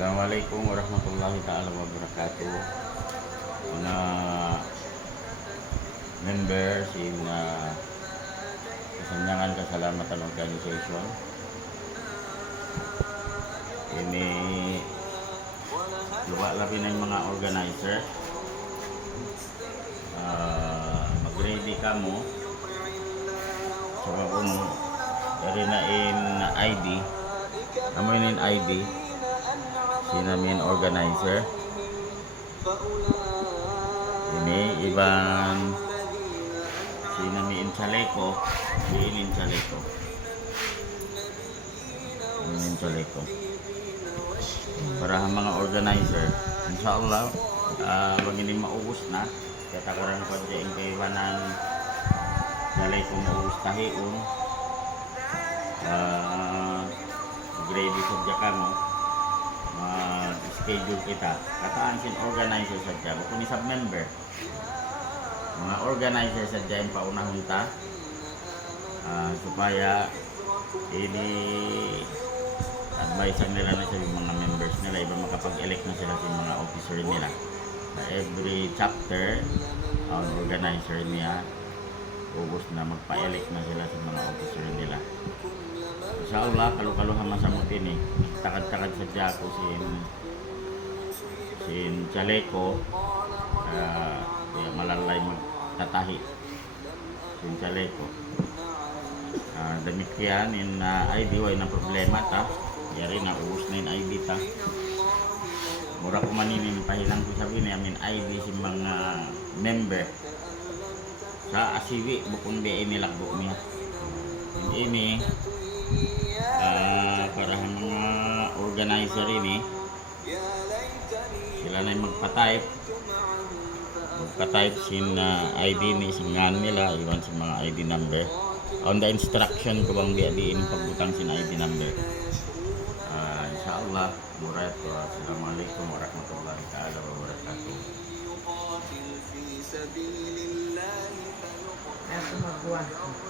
Assalamualaikum warahmatullahi ta'ala wabarakatuh. Mga members in Kasanyangan Kasalamatan Organization. Ini lupa labi na yung mga organizer. Mag-ready ka mo. So kung dari na in ID, namin in ID, sinamin organizer. Ini Iban sinamin Chaleco, in Chaleco. In Chaleco. Para mga organizer, insyaallah wag ini maubos na. Kaya kurang ko sa kaiwanan Chaleco maubos tahiun. Grade sa kamo. Schedule kita. Kataan sin organizer sa dyan. Kung isang member, mga organizer sa dyan paunahon ta supaya ini advice nila na sa mga members nila, iba makapag-elect na sila sa mga officer nila. Every chapter ang organizer niya ubos na magpa-elect na sila sa mga officer nila. Insyaallah kalu-kaluhan masamot ini. Takad-takad sa Jaco sin Chaleco malalay magtatahi sin Chaleco. Demikian in ID way na problema ta. Yari na uus na in ID ta. Mura ko maninin pahilang ko sabi niya min ID si mga member sa asiwi bukong di inilagbo niya. Ini para mga organizer ini sila na magpa-type sin ID ni singan nila iwan sa mga ID number on the instruction ko bang diin pagbutang sin ID number. Insyaallah murad ko. Assalamualaikum warahmatullahi ta'ala wabarakatuh.